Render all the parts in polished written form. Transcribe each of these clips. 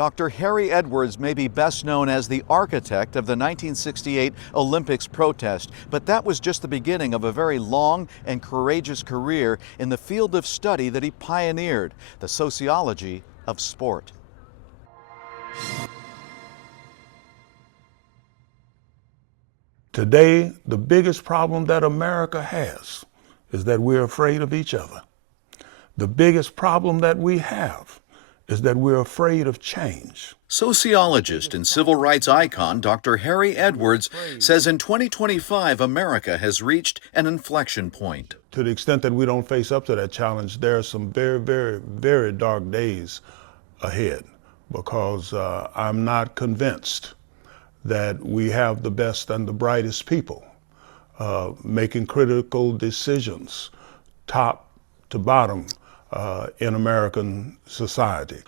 Dr. Harry Edwards may be best known as the architect of the 1968 Olympics protest, but that was just the beginning of a very long and courageous career in the field of study that he pioneered, the sociology of sport. Today, the biggest problem that America has is that we're afraid of each other. The biggest problem that we have is that we're afraid of change. Sociologist and civil rights icon Dr. Harry Edwards says in 2025, America has reached an inflection point. To the extent that we don't face up to that challenge, there are some very, very, very dark days ahead, because I'm not convinced that we have the best and the brightest people making critical decisions, top to bottom, in American society.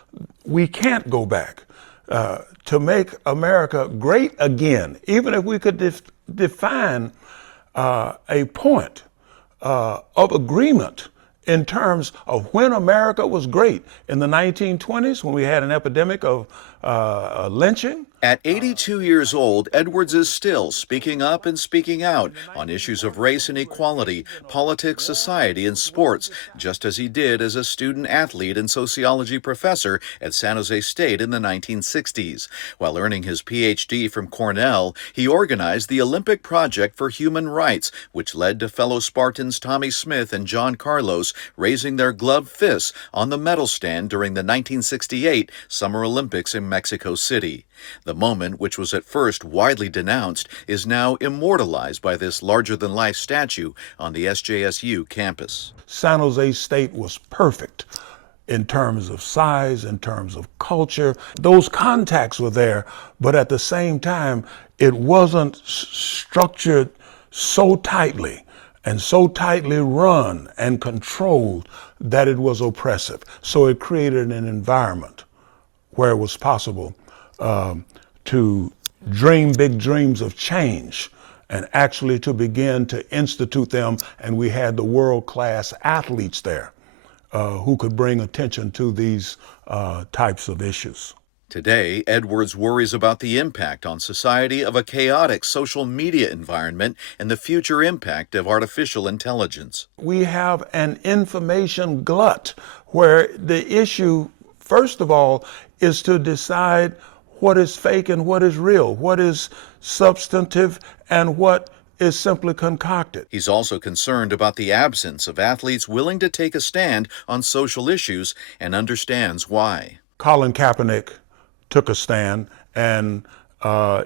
We can't go back. To make America great again, even if we could define a point of agreement in terms of when America was great. In the 1920s, when we had an epidemic of lynching. At 82 years old, Edwards is still speaking up and speaking out on issues of race and equality, politics, society, and sports, just as he did as a student athlete and sociology professor at San Jose State in the 1960s. While earning his PhD from Cornell, he organized the Olympic Project for Human Rights, which led to fellow Spartans Tommie Smith and John Carlos raising their gloved fists on the medal stand during the 1968 Summer Olympics in Mexico City. The moment, which was at first widely denounced, is now immortalized by this larger-than-life statue on the SJSU campus. San Jose State was perfect in terms of size, in terms of culture. Those contacts were there, but at the same time, it wasn't structured so tightly and so tightly run and controlled that it was oppressive. So it created an environment where it was possible to dream big dreams of change and actually to begin to institute them. And we had the world-class athletes there who could bring attention to these types of issues. Today, Edwards worries about the impact on society of a chaotic social media environment and the future impact of artificial intelligence. We have an information glut where the issue, first of all, is to decide what is fake and what is real, what is substantive and what is simply concocted. He's also concerned about the absence of athletes willing to take a stand on social issues and understands why. Colin Kaepernick took a stand, and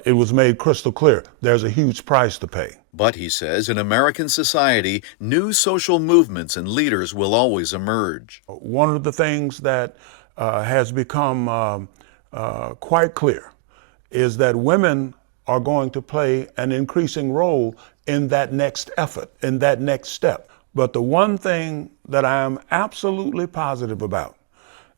it was made crystal clear there's a huge price to pay. But he says in American society, new social movements and leaders will always emerge. One of the things that has become quite clear is that women are going to play an increasing role in that next effort, in that next step. But the one thing that I am absolutely positive about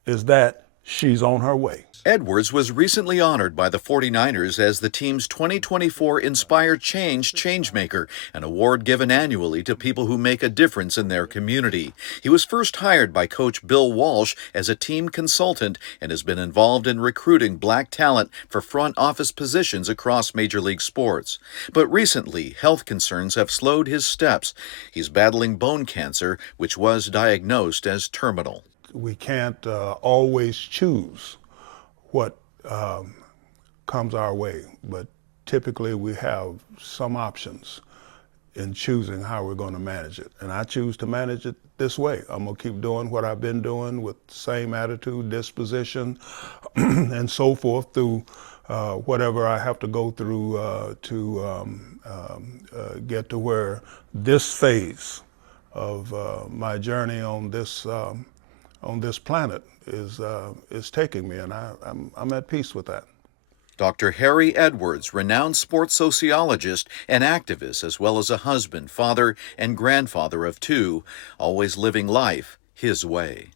is that she's on her way. Edwards was recently honored by the 49ers as the team's 2024 Inspire Change Changemaker, an award given annually to people who make a difference in their community. He was first hired by coach Bill Walsh as a team consultant and has been involved in recruiting black talent for front office positions across Major League sports. But recently, health concerns have slowed his steps. He's battling bone cancer, which was diagnosed as terminal. We can't always choose what comes our way, but typically we have some options in choosing how we're going to manage it. And I choose to manage it this way. I'm going to keep doing what I've been doing with same attitude, disposition, and so forth through whatever I have to go through to get to where this phase of my journey on this planet is taking me, and I'm at peace with that. Dr. Harry Edwards, renowned sports sociologist and activist, as well as a husband, father, and grandfather of two, always living life his way.